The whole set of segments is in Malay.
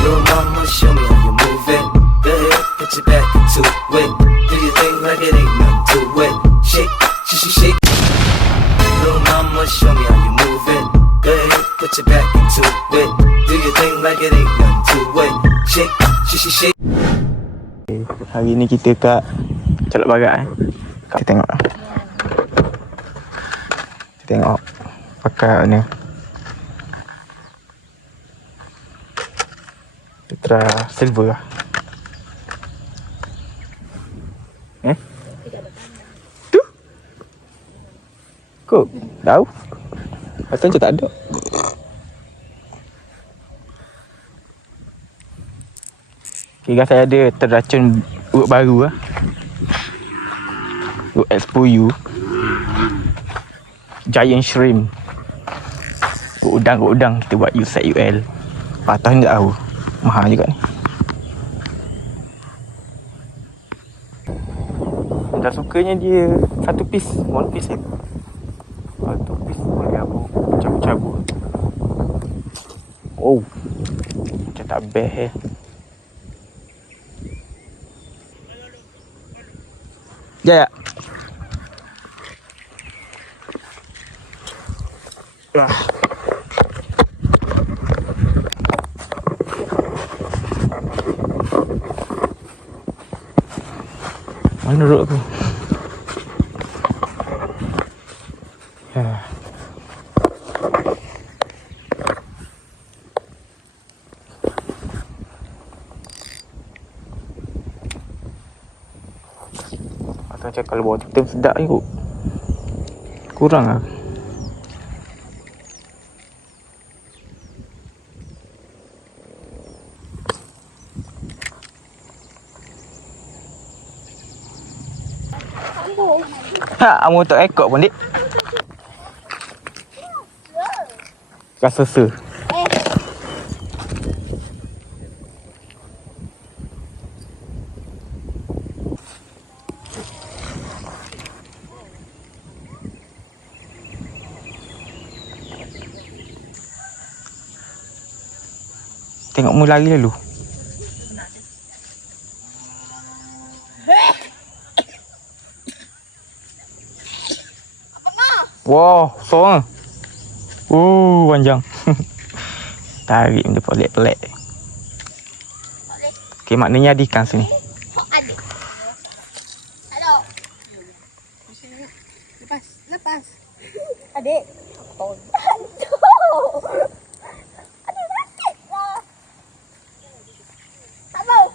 Little mama, show me how you move it. Go ahead, put your back into it. Do your thing like it ain't nothing to it. Shake, shake, shake. Little mama, show me how you move it. Go ahead, put your back into it. Do your thing like it ain't nothing to it. Shake, shake, shake. Hari ni kita kat Calak Barat Kita tengok pakai ni Citra silver lah. Tu kok tahu pasal macam tak ada. Okay guys, saya ada terracun urut baru lah. Urut Expo U Giant Shrimp. Urut udang kita buat U set UL. Patah ni tak tahu. Mahal juga ni. Dah sukanya dia satu piece, one piece je. Satu piece boleh apa? Cabut-cabut. Oh, macam tak best Ya. Mana rot aku? Macam kalau bawa tim sedap ni kot. Kurang lah. Amu tak ekor pun dik. Rasa se. Tengok mu lari lalu. Wow, seorang. Panjang. Tarik dia pelik-pelik. Okey, maknanya ada ikan sini. Ada. Halo. Lepas. Adik. Aduh. Aduh, sakit lah. Tak mau.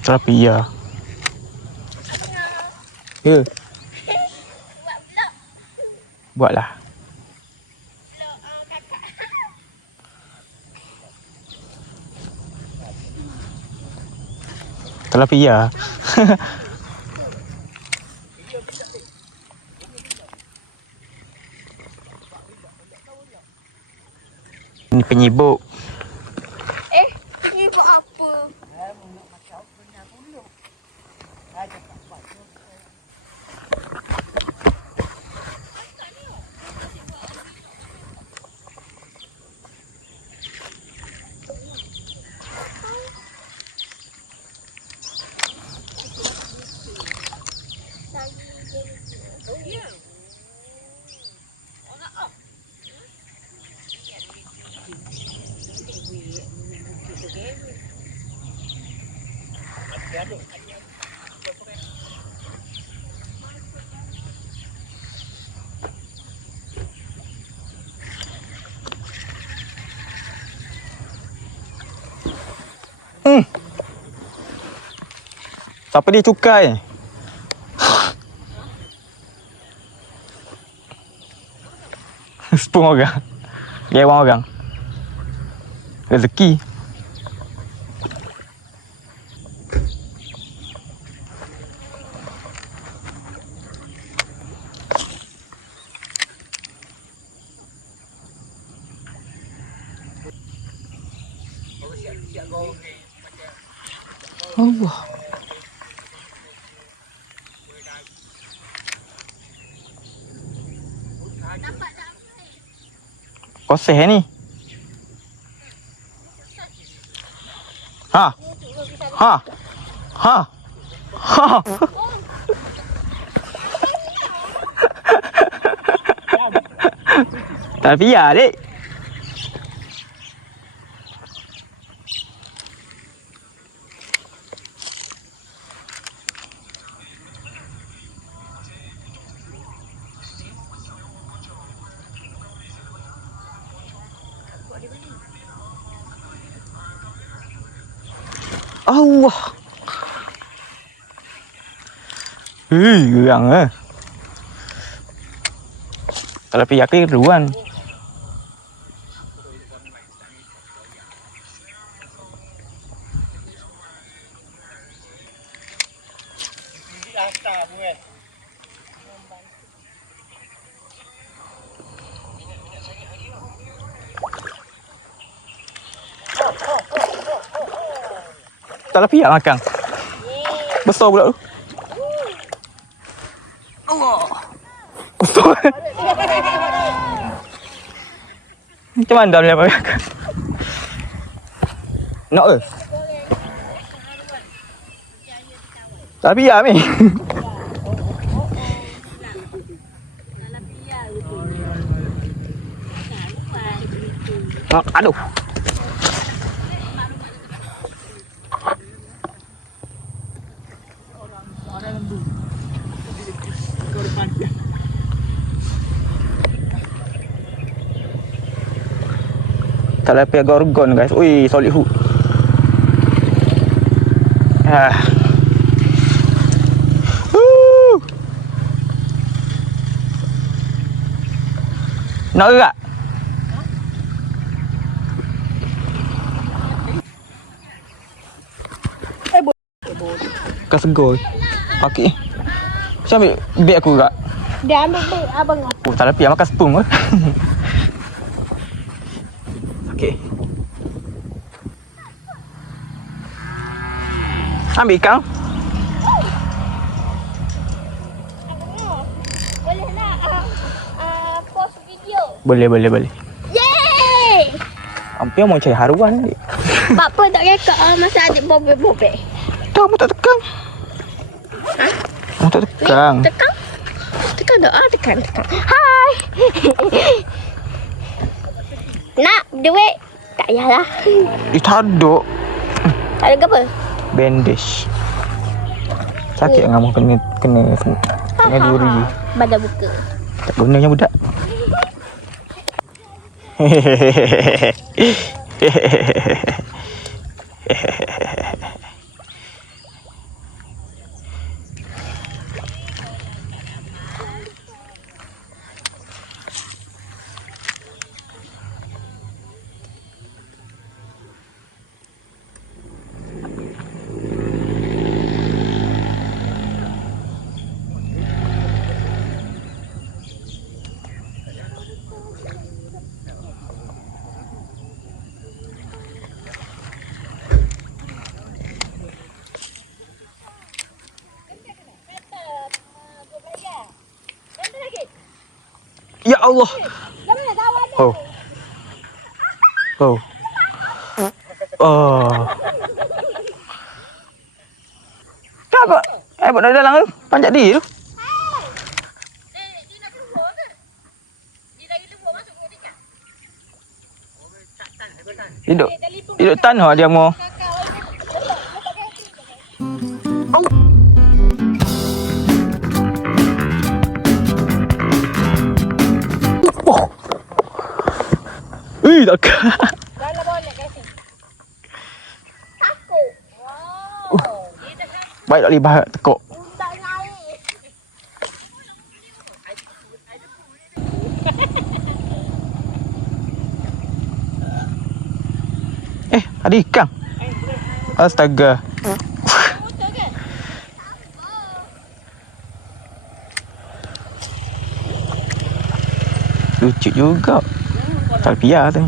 Tilapia. Ya. Buatlah. Tilapia. Ini penyibuk. Penyibuk apa? Siapa dia cukai? 10 orang. Gewang orang. Rezeki. Allah. Koseh ni. Ha. Ha. Ha. Ha. Tapi ya, dek. Allah. Gerang eh. Kalau pihak ni keruan. Tak lah pihak makan. Besar pula tu. Allah. Besar. Macam mana dah boleh makan? Nak ke? Tak lah pihak ni. Aduh. Kalau pihak gorgon guys. Ui, solid hook. Nak ke tak? Kau segor. Pakai. Macam ambil beg aku kak. Dia ambil beg abang. Oh, tak lepas makan spoon ke? Okey. Ambil ikan. Boleh nak post video. Boleh. Yeay! Hampir mau cari haruan ni. Apa tak rekod masa adik bobek-bobek? Tak, mu tak tekan. Ha? Mu tak tekan. Tekan? Tekan tak? Tekan. Hai! Nak duit? Tak payahlah. Tak ada. Ada ke apa? Bandage. Sakit dengan mu kena duri. Badan buka. Tak gunanya budak. Ya Allah. Oh. Oh. Oh. Kenapa? Buat dari dalam tu. Panjat dia tu. Hidup tanah dia mau. Tak. Dalam bonek kasi. Takut. Baik tak libah tekuk. Ada ikan. Astaga. Lucu juga. Talpia tu.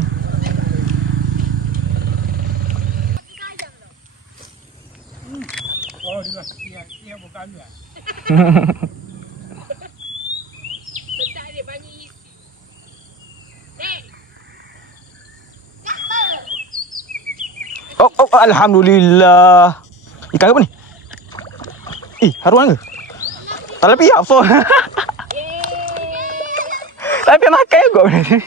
Oh, alhamdulillah. Ikan apa ni? Haruan ke? Tak lebih apa? Tapi makan juga benda ni.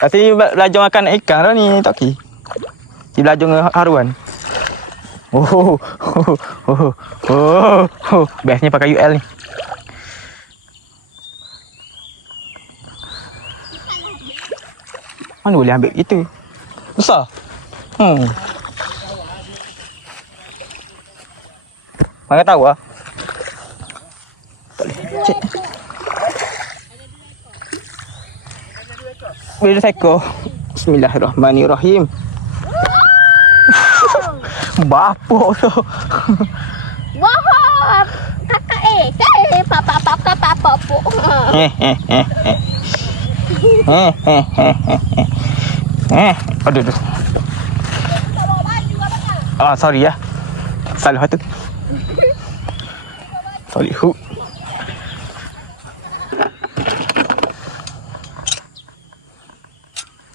Kasi belajar makan ikan dah ni, Toki. Dia belajar dengan haruan. Bestnya pakai UL ni. Mana boleh ambil itu? Besar. Mana tahu ah? Tak boleh. Cik. Bila seko. Bismillahirrahmanirrahim. Bapuk tu. Wah, kakak papa. Aduh. Sorry ya. Salah tu. Sorry.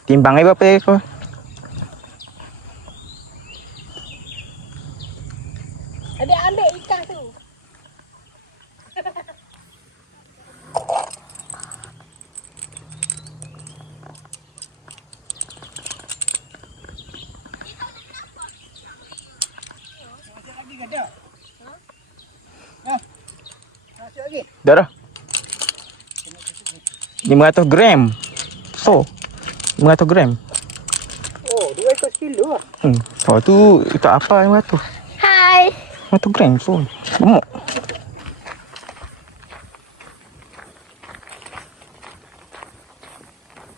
Timbang berapa ekor? Adik ambil ikan tu. Dah. 500 gram. So 500 gram. Oh, 200 kilo lah. Oh tu ikat apa 500? Hai. 500 gram so. Gemuk.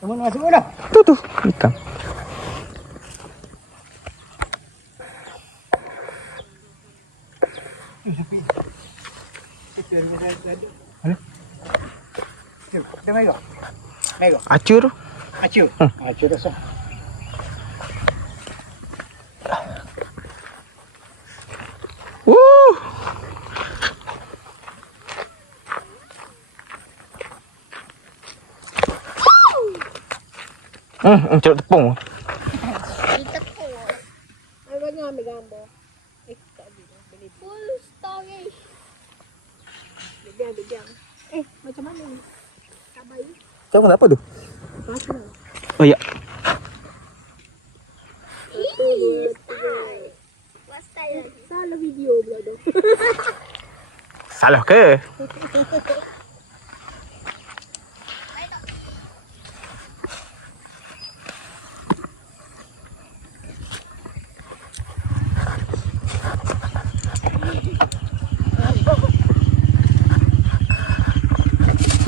Kamu masuk dah? Tu ikan. Dah mega. Mega. Acur. Acur. Acur dah sah. Celup tepung. Kita tu. Banyak ambil gambar. Tak boleh. Full storage. Biar. Macam mana ni? Kabar ni? Tahu apa tu? Macam Oh ya. style. Salah video pula dah. Salah ke?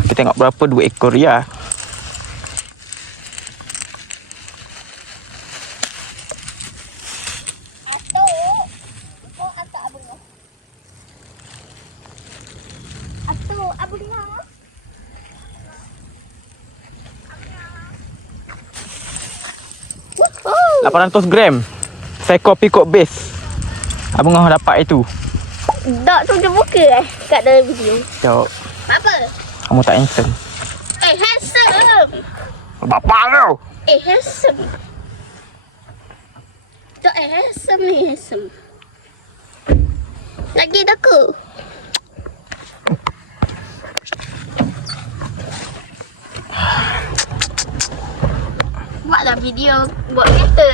Kita tengok berapa 2 ekor ya. Oh. 800 gram. Seekor pikok base. Abang Ngah dapat itu. Tak tunjuk muka kat dalam video. Jom. Apa? Kamu tak handsome. Handsome. Bapak kau. Handsome. Tak handsome ni handsome. Lagi dah ke? Buatlah video buat kereta.